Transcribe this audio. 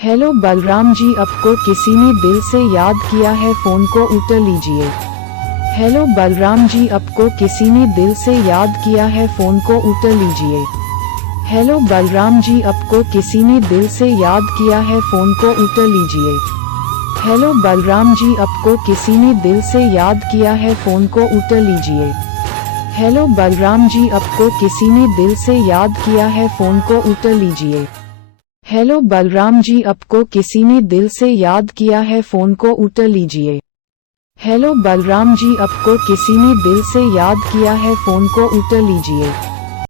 Hello Balram ji, आपको किसी ने दिल से याद किया है, फोन को उठा लीजिए। हेलो बलराम जी, आपको किसी ने दिल से याद किया है, फोन को उठा लीजिए। हेलो बलराम जी, आपको किसी ने दिल से याद किया है, फोन को उठा लीजिए। हेलो बलराम जी, आपको किसी ने दिल से याद किया है, फोन को उठा लीजिए। हेलो बलराम जी, आपको किसी ने दिल से याद किया है, फोन को उठा लीजिए। हेलो बलराम जी, आपको किसी ने दिल से याद किया है, फोन को उठा लीजिए। हेलो बलराम जी, आपको किसी ने दिल से याद किया है, फोन को उठा लीजिए।